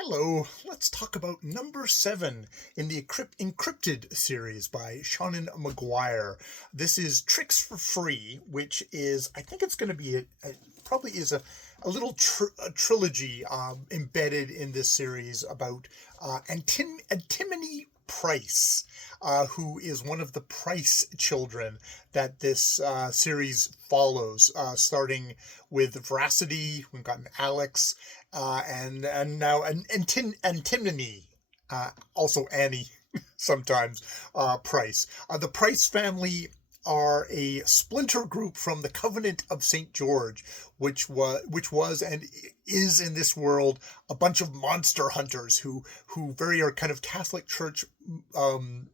Hello, let's talk about number 7 in the Encrypted series by Shannon McGuire. This is Trcks Fr Fr, which is, I think it's going to be, probably is a little trilogy embedded in this series about Antimony Price, who is one of the Price children that this series follows, starting with Veracity. We've got an Alex, and now Antimony, also Annie, sometimes Price. The Price family are a splinter group from the Covenant of St. George, which was and is in this world a bunch of monster hunters who very are kind of Catholic Church kind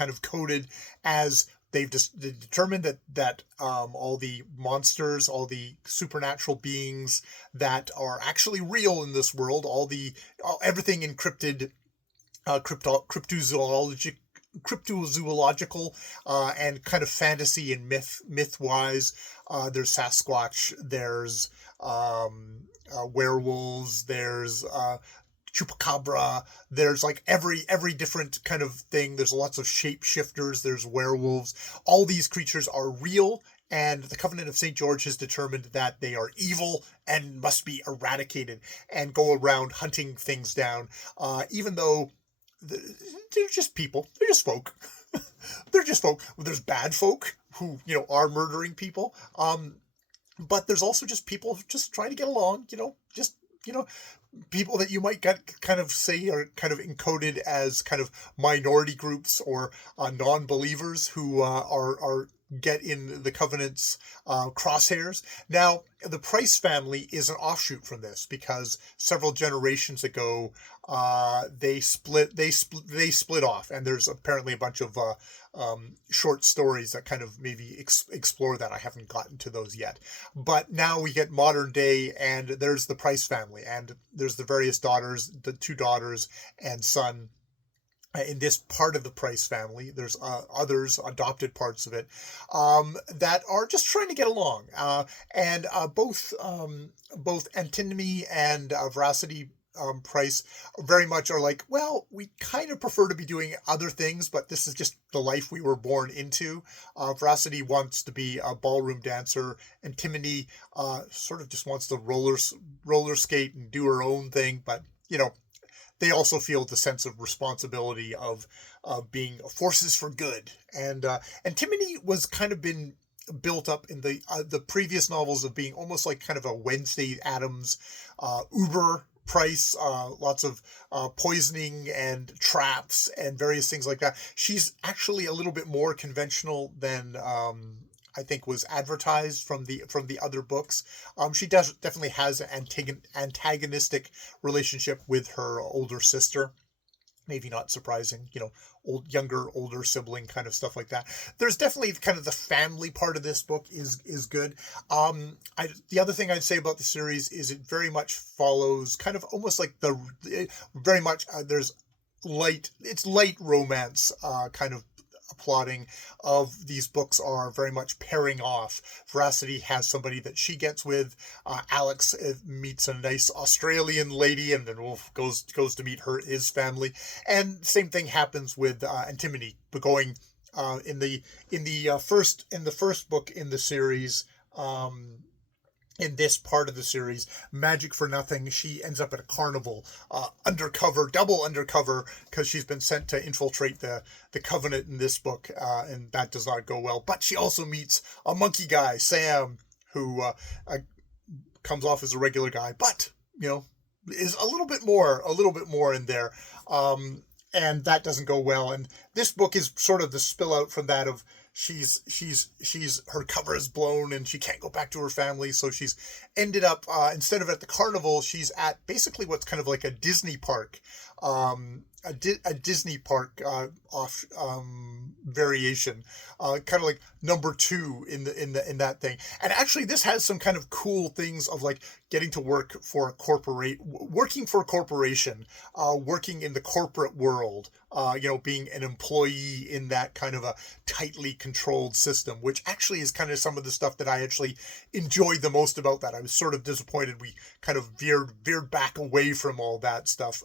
of coded as they've just determined that all the monsters, all the supernatural beings that are actually real in this world, everything encrypted, cryptozoological and kind of fantasy and myth wise. There's Sasquatch, there's werewolves, there's chupacabra, there's like every different kind of thing. There's lots of shapeshifters, there's werewolves. All these creatures are real, and the Covenant of St. George has determined that they are evil and must be eradicated, and go around hunting things down, even though they're just people. They're just folk. They're just folk. There's bad folk who, are murdering people. But there's also just people just trying to get along, just, people that you might kind of say are kind of encoded as kind of minority groups or non-believers who are get in the Covenant's crosshairs. Now, the Price family is an offshoot from this because several generations ago, they split off, and there's apparently a bunch of short stories that kind of maybe explore that. I haven't gotten to those yet, but now we get modern day, and there's the Price family, and there's the various daughters, the 2 daughters and son. In this part of the Price family, there's others, adopted parts of it, that are just trying to get along. And both Antinomy and Veracity Price very much are like, well, we kind of prefer to be doing other things, but this is just the life we were born into. Veracity wants to be a ballroom dancer. Antimony sort of just wants to roller skate and do her own thing, but they also feel the sense of responsibility of being forces for good. And Antimony was kind of been built up in the previous novels of being almost like kind of a Wednesday Addams, Uber Price, lots of poisoning and traps and various things like that. She's actually a little bit more conventional than I think was advertised from the other books. She definitely has an antagonistic relationship with her older sister. Maybe not surprising, older sibling kind of stuff like that. There's definitely kind of the family part of this book is good. The other thing I'd say about the series is it very much follows kind of almost like very much there's light romance kind of plotting of these books are very much pairing off. Veracity has somebody that she gets with. Alex meets a nice Australian lady, and then goes to meet his family. And same thing happens with Antimony, but going in the first book in the series. In this part of the series, Magic for Nothing, she ends up at a carnival, double undercover, because she's been sent to infiltrate the Covenant in this book, and that does not go well. But she also meets a monkey guy, Sam, who comes off as a regular guy, but is a little bit more in there, and that doesn't go well. And this book is sort of the spill out from that of her cover is blown and she can't go back to her family, so she's ended up instead of at the carnival, she's at basically what's kind of like a Disney park, a Disney park off variation, kind of like number two in that thing. And actually, this has some kind of cool things of like getting to working for a corporation, working in the corporate world. Being an employee in that kind of a tightly controlled system, which actually is kind of some of the stuff that I actually enjoyed the most about that. I was sort of disappointed we kind of veered back away from all that stuff.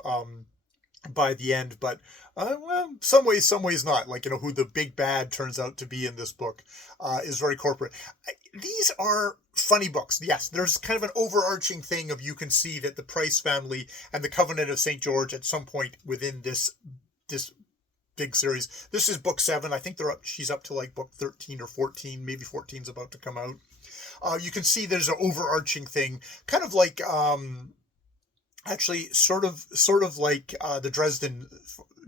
By the end, but well, some ways not. Like, who the big bad turns out to be in this book is very corporate. These are funny books. Yes, there's kind of an overarching thing of, you can see that the Price family and the Covenant of St. George at some point within this big series. This is book 7. I think she's up to like book 13 or 14. Maybe 14's about to come out. You can see there's an overarching thing, kind of like actually sort of like the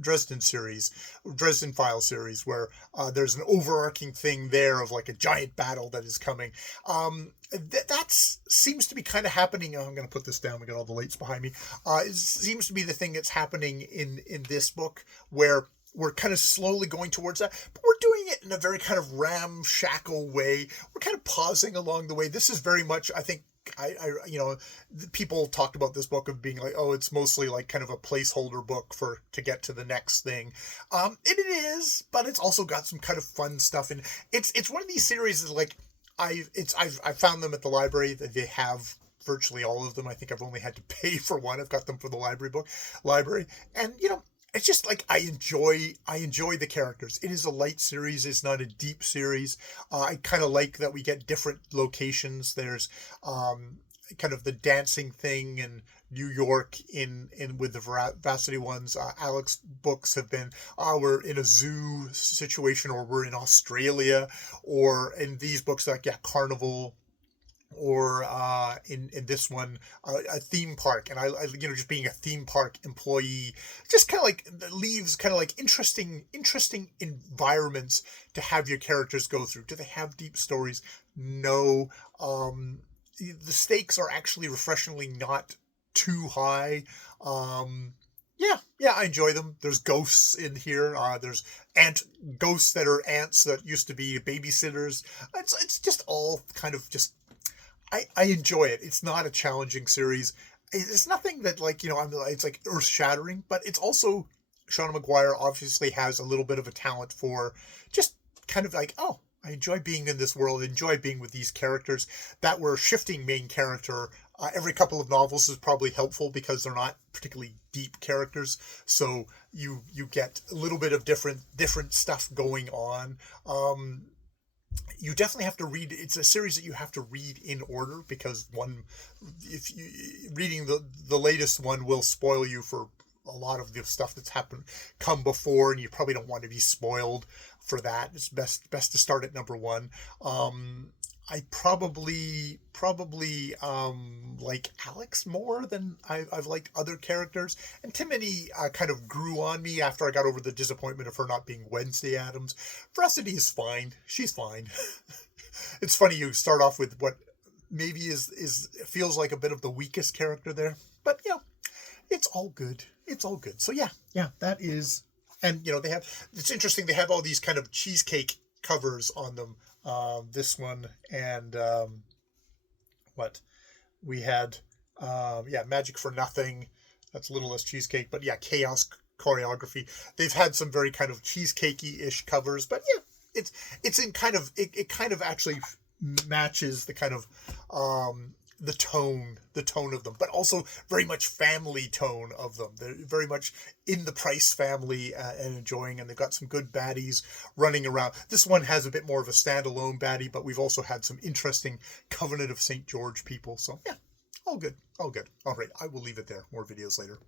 Dresden File series, where there's an overarching thing there of like a giant battle that is coming. That seems to be kind of happening. I'm going to put this down. We got all the lights behind me. It seems to be the thing that's happening in this book, where we're kind of slowly going towards that, but we're doing it in a very kind of ramshackle way. We're kind of pausing along the way. This is very much, I think, people talked about this book of being like, oh, it's mostly like kind of a placeholder book to get to the next thing. It is, but it's also got some kind of fun stuff, and it's one of these series that, like, I found them at the library. They have virtually all of them. I think I've only had to pay for one. I've got them for the library, and it's just like I enjoy the characters. It is a light series. It's not a deep series. I kind of like that we get different locations. There's kind of the dancing thing in New York in with the Varsity ones. Alex books have been we're in a zoo situation, or we're in Australia, or in these books like Carnival, or in this one, a theme park. And I just being a theme park employee, just kind of like leaves kind of like interesting environments to have your characters go through. Do they have deep stories? No. The stakes are actually refreshingly not too high. Yeah, I enjoy them. There's ghosts in here. There's ghosts that are ants that used to be babysitters. It's just all kind of just, I enjoy it. It's not a challenging series. It's nothing that, like, it's like earth shattering, but it's also, Sean McGuire obviously has a little bit of a talent for just kind of like, oh, I enjoy being in this world, enjoy being with these characters. That we're shifting main character every couple of novels is probably helpful, because they're not particularly deep characters. So you get a little bit of different stuff going on. You definitely have to read. It's a series that you have to read in order, because reading the latest one will spoil you for a lot of the stuff that's come before, and you probably don't want to be spoiled for that. It's best to start at number 1. I probably like Alex more than I've liked other characters. And Timony kind of grew on me after I got over the disappointment of her not being Wednesday Addams. Veracity is fine. She's fine. It's funny, you start off with what maybe feels like a bit of the weakest character there. But, it's all good. It's all good. So, yeah, that is... And, it's interesting, they have all these kind of cheesecake covers on them. This one, and what we had, Magic for Nothing. That's a little less cheesecake, but Chaos Choreography. They've had some very kind of cheesecakey-ish covers, but it's in kind of it kind of actually matches the kind of the tone of them, but also very much family tone of them. They're very much in the Price family and enjoying, and they've got some good baddies running around. This one has a bit more of a standalone baddie, but we've also had some interesting Covenant of St. George people. So, all good. All right, I will leave it there. More videos later.